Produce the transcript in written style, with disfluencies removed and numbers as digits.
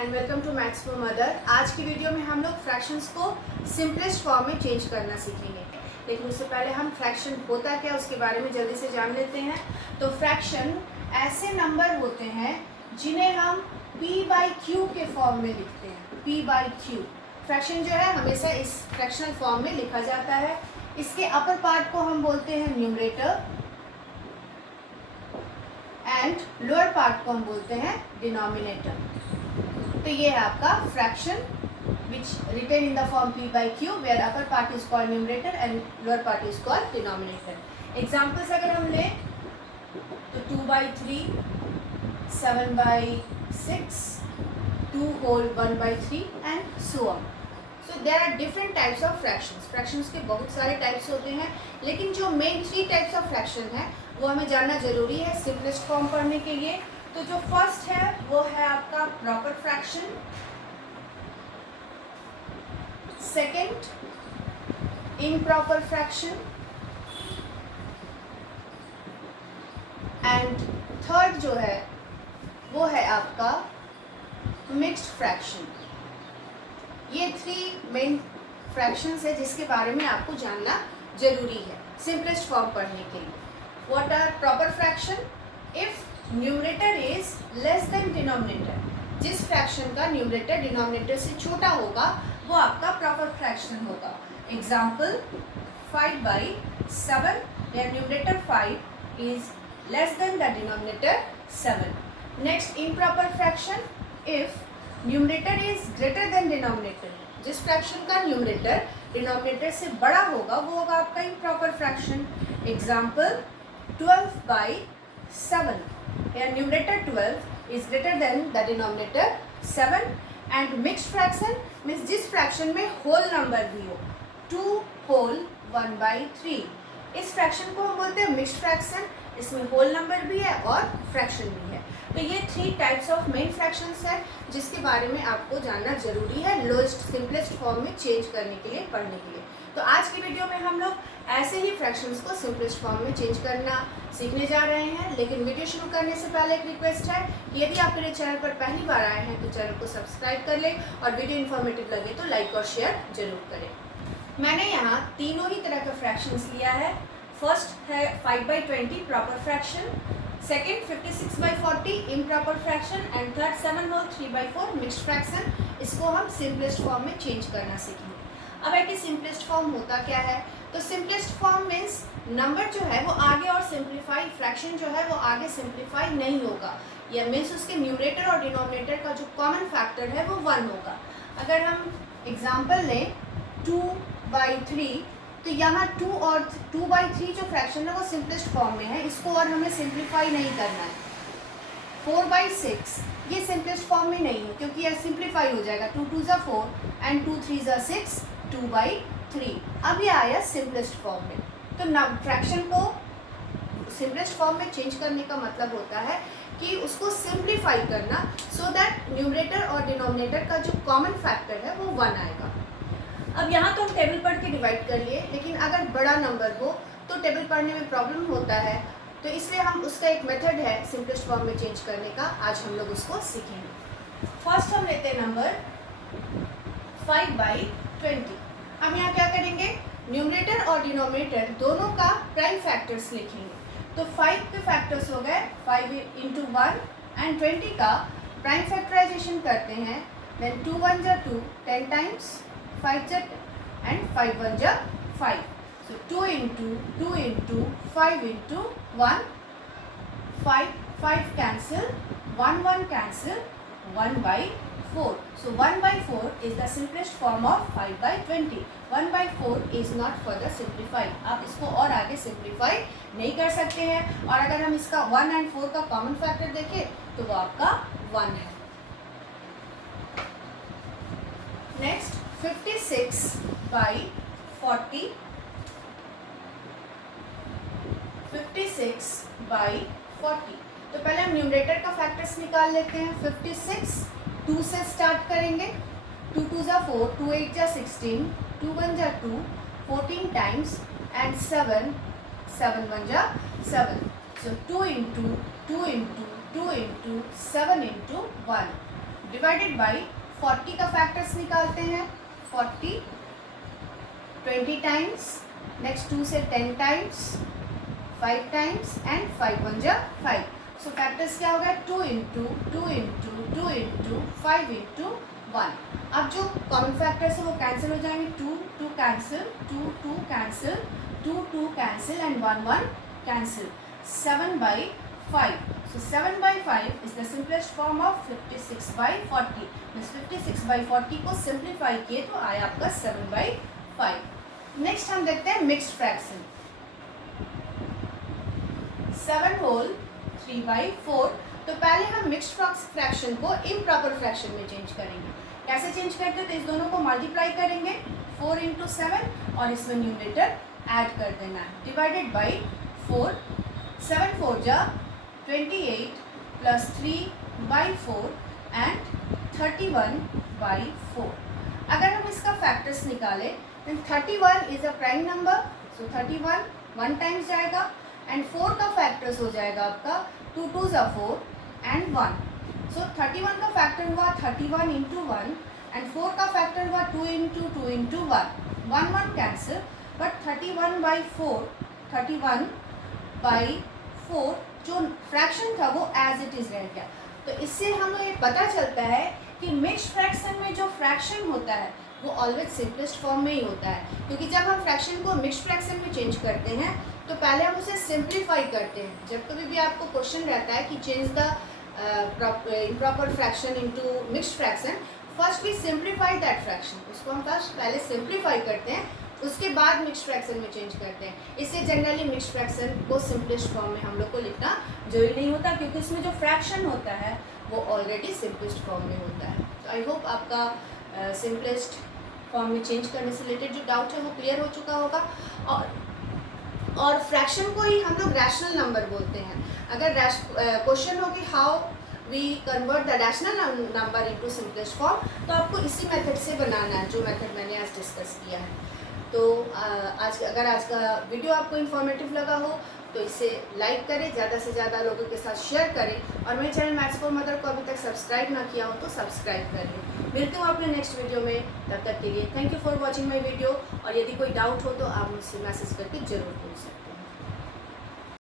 And welcome to maths for mother. आज की video में हम लोग फ्रैक्शंस को सिंपलेस्ट फॉर्म में चेंज करना सीखेंगे, लेकिन उससे पहले हम फ्रैक्शन होता क्या उसके बारे में जल्दी से जान लेते हैं। तो फ्रैक्शन ऐसे नंबर होते हैं जिन्हें हम p/q के फॉर्म में लिखते हैं। p/q फ्रैक्शन जो है हमेशा इस फ्रैक्शनल फॉर्म में लिखा जाता है। इसके अपर पार्ट को हम बोलते हैं न्यूमरेटर एंड लोअर पार्ट को हम बोलते हैं डिनोमिनेटर। तो ये है आपका fraction which written in the form p/q where upper part is called numerator and lower part is called denominator. Examples अगर हम लें तो 2/3, 7/6, 2 whole 1/3 and so on. So there are different types of fractions. Fractions के बहुत सारे types होते हैं, लेकिन जो मेन 3 टाइप्स ऑफ फ्रैक्शन है वो हमें जानना जरूरी है सिंपलेस्ट फॉर्म पढ़ने के लिए। तो जो फर्स्ट है वो है आपका proper fraction, second improper fraction and third जो है वो है आपका मिक्स्ड फ्रैक्शन। ये 3 मेन फ्रैक्शंस है जिसके बारे में आपको जानना जरूरी है सिंपलेस्ट फॉर्म पढ़ने के लिए। What are proper fraction? If numerator is less than denominator, जिस फ्रैक्शन का न्यूमरेटर डिनोमिनेटर से छोटा होगा वो आपका प्रॉपर फ्रैक्शन होगा। एग्जाम्पल 5/7 या numerator 5 is less than the denominator 7. Next improper fraction, if numerator is greater than denominator, जिस फ्रैक्शन का न्यूमरेटर डिनोमिनेटर से बड़ा होगा वो होगा आपका इम्प्रॉपर फ्रैक्शन। एग्जाम्पल 12/7 या numerator 12 is greater than the denominator 7 and mixed fraction means जिस फ्रैक्शन में होल नंबर भी हो, 2 whole 1/3, इस फ्रैक्शन को हम बोलते हैं मिक्स्ड फ्रैक्शन। इसमें होल नंबर भी है और फ्रैक्शन भी है। तो ये 3 टाइप्स ऑफ मेन फ्रैक्शंस है जिसके बारे में आपको जानना जरूरी है लोएस्ट सिंपलेस्ट फॉर्म में चेंज करने के लिए, पढ़ने के लिए। तो आज की वीडियो में हम लोग ऐसे ही फ्रैक्शंस को सिंपलेस्ट फॉर्म में चेंज करना सीखने जा रहे हैं। लेकिन वीडियो शुरू करने से पहले एक रिक्वेस्ट है, यदि आप मेरे चैनल पर पहली बार आए हैं तो चैनल को सब्सक्राइब कर लें और वीडियो इन्फॉर्मेटिव लगे तो लाइक और शेयर जरूर करें। मैंने यहाँ तीनों ही तरह का फ्रैक्शंस लिया है। फर्स्ट है 5/20 proper fraction, second 56/40 improper fraction and third 7 whole 3/4 mixed fraction. इसको हम सिंपलेस्ट फॉर्म में चेंज करना सीखेंगे। अब है कि सिंपलेस्ट फॉर्म होता क्या है। तो सिंपलेस्ट फॉर्म मीन्स नंबर जो है वो आगे और सिंप्लीफाई, फ्रैक्शन जो है वो आगे सिंप्लीफाई नहीं होगा, या मीन्स उसके न्यूमरेटर और डिनोमिनेटर का जो कॉमन फैक्टर है वो 1 होगा। अगर हम एग्जाम्पल लें 2/3, तो यहाँ 2 और 2/3 जो फ्रैक्शन है वो सिंपलेस्ट फॉर्म में है, इसको और हमें सिंप्लीफाई नहीं करना है। 4/6 ये सिंपलेस्ट फॉर्म में नहीं है क्योंकि यह सिंप्लीफाई हो जाएगा, 2 2 4 एंड 2 3 6, 2/3। अब ये आया सिंपलेस्ट फॉर्म में। तो ना फ्रैक्शन को सिंपलेस्ट फॉर्म में चेंज करने का मतलब होता है कि उसको सिंप्लीफाई करना सो दैट न्यूमरेटर और डिनोमिनेटर का जो कॉमन फैक्टर है वो 1 आएगा। अब यहाँ तो हम टेबल पढ़ के डिवाइड कर लिए, लेकिन अगर बड़ा नंबर हो तो टेबल पढ़ने में प्रॉब्लम होता है, तो इसलिए हम उसका एक मेथड है सिंपलेस्ट फॉर्म में चेंज करने का, आज हम लोग उसको सीखेंगे। फर्स्ट हम लेते हैं नंबर 5/20। हम यहाँ क्या करेंगे, न्यूमरेटर और डिनोमिनेटर दोनों का प्राइम फैक्टर्स लिखेंगे। तो 5 के फैक्टर्स हो गए 5 × 1 एंड 20 का प्राइम फैक्टराइजेशन करते हैं। देन 2 1 जा 2, 10 टाइम्स 5 जा एंड 5 1 जा 5। So 2 × 2 × 5 × 1, 5 cancel, 1 1 cancel, 1/4. So 1/4 is the simplest form of 5/20. 1/4 is not further simplified. आप इसको और आगे सिंप्लीफाई नहीं कर सकते हैं। और अगर हम इसका 1 और 4 का कॉमन फैक्टर देखें तो वो आपका 1 है। नेक्स्ट 56/40, 56/40। तो पहले हम न्यूमरेटर का फैक्टर्स निकाल लेते हैं। 56 2 से स्टार्ट करेंगे, 2 2 जा 4, 2 8 जा 16, 2 1 जा 2, 14 टाइम्स एंड 7 7 1 जा 7। सो 2 × 2 × 2 × 7 × 1, डिवाइडेड बाई 40 का फैक्टर्स निकालते हैं, 40 20 टाइम्स, नेक्स्ट 2 से 10 टाइम्स, 5 टाइम्स एंड 5 1 जा 5. सो फैक्टर्स क्या होगा 2 इंटू 2 इंटू 2 इंटू 5 इंटू 1. अब जो कॉमन फैक्टर्स है वो कैंसिल हो जाएंगे, 2 2 cancel, 2 2 cancel, 2 2 cancel and 1 1 cancel. 7/5. So 7/5 is the simplest form of 56/40. Means 56/40 को सिंप्लीफाई किए तो आया आपका 7/5. नेक्स्ट हम देखते हैं मिक्स्ड फ्रैक्शन. 7 होल 3/4. तो पहले हम मिक्स्ड फ्रैक्शन को इम्प्रॉपर फ्रैक्शन में चेंज करेंगे. कैसे चेंज करते हैं, तो इस दोनों को मल्टीप्लाई करेंगे 4 इंटू 7 और इसमें न्यूमरेटर ऐड कर देना है. Divided by 4. 7 4 जा 28 प्लस 3/4 एंड 31/4. अगर हम इसका फैक्टर्स निकालें तो 31 is a prime number, so 31 1 times जाएगा एंड 4 का फैक्टर्स हो जाएगा आपका 2 2 जा 4 एंड 1. सो 31 का फैक्टर हुआ 31 इंटू 1 एंड 4 का फैक्टर हुआ 2 इंटू 2 इंटू 1. 1 1 कैंसिल, बट 31/4 31/4 जो फ्रैक्शन था वो एज इट इज़ रह गया. तो इससे हमें ये पता चलता है कि मिक्स्ड फ्रैक्शन में जो फ्रैक्शन होता है वो ऑलवेज सिंपलेस्ट फॉर्म में ही होता है, क्योंकि जब हम फ्रैक्शन को मिक्स्ड फ्रैक्शन में चेंज करते हैं तो पहले हम उसे सिंप्लीफाई करते हैं. जब कभी भी आपको क्वेश्चन रहता है कि change the improper fraction into mixed fraction, first we simplify that fraction. उसको हम फर्स्ट पहले सिंप्लीफाई करते हैं, उसके बाद मिक्स्ड फ्रैक्शन में चेंज करते हैं. इससे जनरली मिक्स्ड फ्रैक्शन को सिंपलेस्ट फॉर्म में हम लोग को लिखना जरूरी नहीं होता, क्योंकि इसमें जो फ्रैक्शन होता है वो ऑलरेडी सिंपलेस्ट फॉर्म में होता है. तो आई होप आपका सिंपलेस्ट फॉर्म में चेंज करने से रिलेटेड जो डाउट है वो क्लियर हो चुका होगा. और फ्रैक्शन को ही हम लोग रैशनल नंबर बोलते हैं. अगर क्वेश्चन हो कि how we convert the rational number into simplest form, तो आपको इसी मेथड से बनाना है जो मेथड मैंने आज डिस्कस किया है. तो अगर आज का वीडियो आपको इन्फॉर्मेटिव लगा हो तो इसे लाइक करें, ज़्यादा से ज़्यादा लोगों के साथ शेयर करें, और मेरे चैनल मैथ्स फॉर मदर को अभी तक सब्सक्राइब ना किया हो तो सब्सक्राइब कर लें. मिलते हूँ अपने नेक्स्ट वीडियो में. तब तक के लिए thank you for watching my video. और यदि कोई डाउट हो तो आप मुझसे मैसेज करके ज़रूर पूछ सकते हैं.